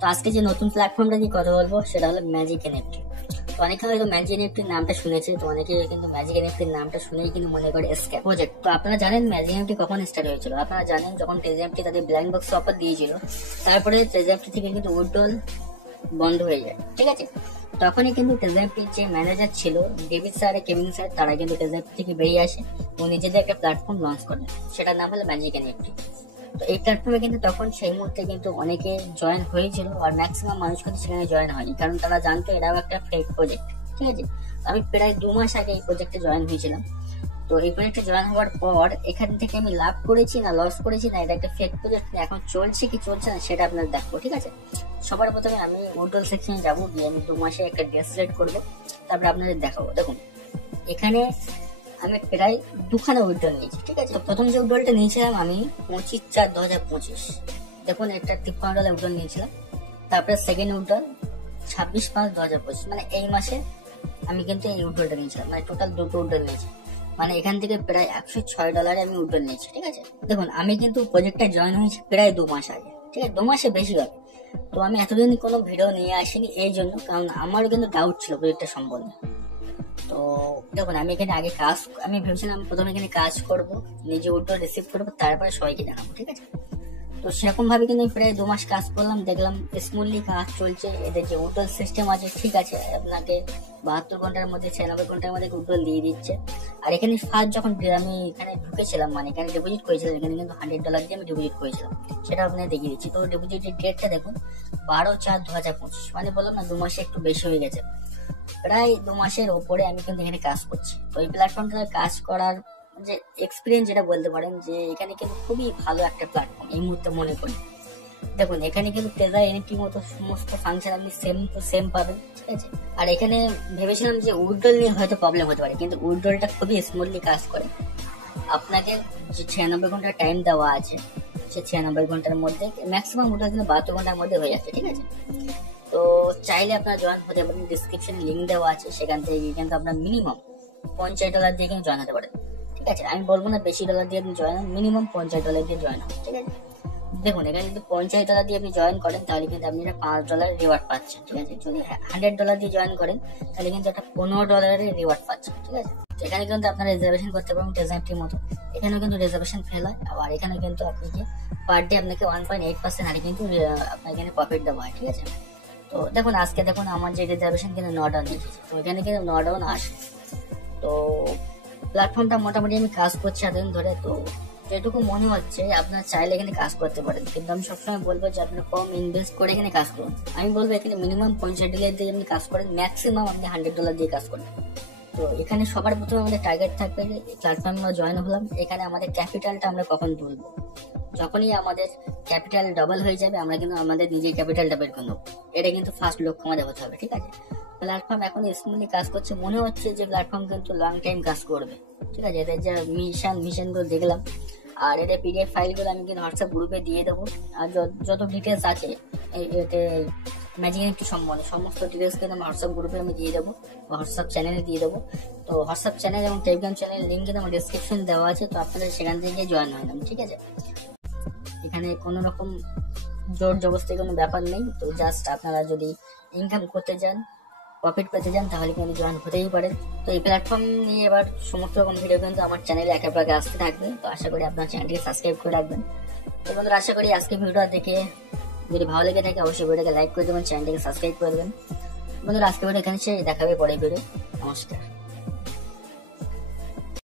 তো আজকে যে নতুন প্ল্যাটফর্মটা নিয়ে কথা বলবো সেটা হলো ম্যাজিক এনএফটি। তো অনেকে হয়তো ম্যাজিক এনএফটির নামটা শুনেছে, তো অনেকে কিন্তু ম্যাজিক এনএফটির নামটা শুনেই কিন্তু মনে করে স্ক্যাম প্রজেক্ট। তো আপনারা জানেন ম্যাজিক এনএফটি কখন স্টার্ট হয়েছিল? আপনারা জানেন যখন টেজএফটি তাদের ব্ল্যাঙ্ক বক্স অফার দিয়েছিল, তারপরে টেজএফটি থেকে কিন্তু উইথড্রল বন্ধ হয়ে যায়, ঠিক আছে। তখনই কিন্তু টেজএফটির যে ম্যানেজার ছিল ডেভিড স্যার আর কেভিন স্যার, তারা কিন্তু টেজএফটি থেকে বেরিয়ে আসে ও নিজেদের একটা প্ল্যাটফর্ম লঞ্চ করে, সেটার নাম হলো ম্যাজিক এনএফটি। তো এই প্ল্যাটফর্মে কিন্তু তখন সেই মুহূর্তে কিন্তু অনেকে জয়েন হয়েছিল, আর ম্যাক্সিমাম মানুষ কিন্তু সেখানে জয়েন হয়নি, কারণ তারা জানতো এটাও একটা ফেক প্রজেক্ট, ঠিক আছে। আমি প্রায় 2 মাস আগে এই প্রজেক্টে জয়েন হয়েছিলাম। তো এই প্রজেক্টে জয়েন হওয়ার পর এখান থেকে আমি লাভ করেছি না লস করেছি, না এটা একটা ফেক প্রজেক্ট এখন চলছে কি চলছে না সেটা আপনার দেখবো, ঠিক আছে। সবার প্রথমে আমি উইথড্রল সেকশনে যাবো, গিয়ে আমি 2 মাসে একটা ডে সিলেক্ট করবো, তারপরে আপনাদের দেখাবো। দেখুন এখানে আমি প্রায় 2খানা উইথড্রল নিয়েছি, ঠিক আছে। তো প্রথম যে উইথড্রলটা নিয়েছিলাম আমি 25/4/2025, দেখুন একটা $53 উইথড্রল নিয়েছিলাম। তারপরে সেকেন্ড উইথড্রল 26/5/2025, মানে এই মাসে আমি কিন্তু এই উইথড্রলটা নিয়েছিলাম, মানে টোটাল 2টো উইথড্রল নিয়েছি, মানে এখান থেকে প্রায় $106 আমি উইথড্রল নিয়েছি, ঠিক আছে। দেখুন আমি কিন্তু প্রজেক্টটা জয়েন হয়েছি প্রায় 2 মাস আগে, ঠিক আছে, 2 মাসে বেশি হবে। তো আমি এতদিন কোনো ভিডিও নিয়ে আসিনি এই জন্য, কারণ আমারও কিন্তু ডাউট ছিল প্রজেক্টটা সম্বন্ধে। তো দেখুন আমি এখানে আগে আমি ভেবেছিলাম প্রথমে এখানে কাজ করব, নিজে উইথড্রল রিসিভ করবো, তারপরে সবাইকে জানাবো, ঠিক আছে। তো সেরকম ভাবে কিন্তু প্রায় 2 মাস কাজ করলাম, দেখলাম স্মুথলি কাজ চলছে। এদের যে উইথড্রল সিস্টেম আছে, ঠিক আছে, আপনাকে 72 ঘন্টার মধ্যে 96 ঘন্টার মধ্যে উইথড্রল দিয়ে দিচ্ছে। আর এখানে ফার্স্ট যখন আমি এখানে ঢুকেছিলাম, মানে এখানে ডিপোজিট করেছিলাম, এখানে কিন্তু $100 দিয়ে আমি ডিপোজিট করেছিলাম, সেটা আপনাকে দেখিয়ে দিচ্ছি। তো ডিপোজিটের ডেটটা দেখুন 12/4/2025, মানে বললাম না 2 মাসে একটু বেশি হয়ে গেছে, প্রায় 2 মাসের ওপরে আমি কিন্তু এখানে কাজ করছি। তো এই প্ল্যাটফর্মটা কাজ করার যে এক্সপিরিয়েন্স, যেটা বলতে পারেন যে এখানে কিন্তু খুবই ভালো একটা প্ল্যাটফর্ম এই মুহূর্তে মনে করি। দেখুন এখানে কিন্তু ট্রেজার এনএফটি মতো সমস্ত ফাংশন আপনি সেম টু সেম পাবেন, ঠিক আছে। আর এখানে ভেবেছিলাম যে উইথড্রল নিয়ে হয়তো প্রবলেম হতে পারে, কিন্তু উইথড্রলটা খুবই স্মুথলি কাজ করে। আপনাকে যে 96 ঘন্টা টাইম দেওয়া আছে, সে 96 ঘন্টার মধ্যে ম্যাক্সিমাম উইথড্রল কিন্তু 72 ঘন্টার মধ্যে হয়ে যাচ্ছে, ঠিক আছে। তো চাইলে আপনারা জয়েন হতে পারেন, ডিসক্রিপশনে লিঙ্ক দেওয়া আছে, সেখান থেকে কিন্তু আপনার মিনিমাম $50 দিয়ে কিন্তু জয়েন হতে পারেন, ঠিক আছে। আমি বলবো না বেশি ডলার দিয়ে আপনি জয়েন হন, মিনিমাম $50 দিয়ে জয়েন হন, ঠিক আছে। দেখুন এখানে যদি $50 দিয়ে আপনি জয়েন করেন তাহলে কিন্তু আপনি একটা $5 রিওয়ার্ড পাচ্ছেন, ঠিক আছে। যদি $100 দিয়ে জয়েন করেন তাহলে কিন্তু একটা $15 রিওয়ার্ড পাচ্ছেন, ঠিক আছে। এখানে কিন্তু আপনারা রিজার্ভেশন করতে পারেন টেজএফটির মতো, এখানেও কিন্তু রিজার্ভেশন ফেল হয়, আবার এখানে কিন্তু আপনাকে পার ডে আপনাকে 1.8% হারে কিন্তু আপনার এখানে প্রফিট দেওয়া হয়, ঠিক আছে। তো দেখুন আজকে দেখুন আমার যে রিজার্ভেশন কিন্তু নট-ডাউন এসেছে, তো এখানে কিন্তু নট-ডাউন আসে। তো প্ল্যাটফর্মটা মোটামুটি আমি কাজ করছি এতদিন ধরে, তো যেটুকু মনে হচ্ছে আপনার চাইলে এখানে কাজ করতে পারেন, কিন্তু আমি সবসময় বলবো যে আপনার কম ইনভেস্ট করে এখানে কাজ করুন। আমি বলবো এখানে মিনিমাম $50 দিয়ে আপনি কাজ করেন, ম্যাক্সিমাম আপনি $100 দিয়ে কাজ করেন। তো এখানে সবার প্রথমে আমাদের টার্গেট থাকবে যে প্ল্যাটফর্মে আমরা জয়েন হলাম, এখানে আমাদের ক্যাপিটালটা আমরা কখন তুলবো, যখনই আমাদের ক্যাপিটাল ডাবল হয়ে যাবে আমরা কিন্তু আমাদের নিজের ক্যাপিটালটা বের করে নেবো, এটা কিন্তু ফার্স্ট লক্ষ্য আমাদের হতে হবে, ঠিক আছে। প্ল্যাটফর্ম এখন স্মুথলি কাজ করছে, মনে হচ্ছে যে প্ল্যাটফর্ম কিন্তু লং টাইম কাজ করবে, ঠিক আছে। এদের যে মিশনগুলো দেখলাম, আর এদের পিডিএফ ফাইলগুলো আমি কিন্তু হোয়াটসঅ্যাপ গ্রুপে দিয়ে দেবো, আর যত ডিটেলস আছে এতে ম্যাজিক এনএফটি সম্বন্ধে সমস্ত ডিটেলস কিন্তু আমার হোয়াটসঅ্যাপ গ্রুপে আমি দিয়ে দেবো, হোয়াটসঅ্যাপ চ্যানেলে দিয়ে দেবো। তো হোয়াটসঅ্যাপ চ্যানেল এবং টেলিগ্রাম চ্যানেল লিঙ্ক কিন্তু আমার ডিসক্রিপশন দেওয়া আছে, তো আপনারা সেখান থেকে জয়েন হয়ে নেন, ঠিক আছে। এখানে কোনো রকম জোর জবরদস্তি কোনো ব্যাপার নেই, তো জাস্ট আপনারা যদি ইনকাম করতে চান, প্রফিট পেতে চান, তাহলে কিন্তু জয়েন হতেই পারে। তো এই প্ল্যাটফর্ম নিয়ে এবার সমস্ত রকম ভিডিও কিন্তু আমার চ্যানেলে একেবারে আসতে থাকবে, তো আশা করি আপনার চ্যানেলটিকে সাবস্ক্রাইব করে রাখবেন। তো বন্ধুরা আশা করি আজকে ভিডিওটা দেখে যদি ভালো লেগে থাকে অবশ্যই ভিডিওটাকে লাইক করে দেবেন, চ্যানেলটিকে সাবস্ক্রাইব করে দেবেন। বন্ধুরা আজকে ভিডিও এখানে দেখাবে পরে ভিডিও। নমস্কার।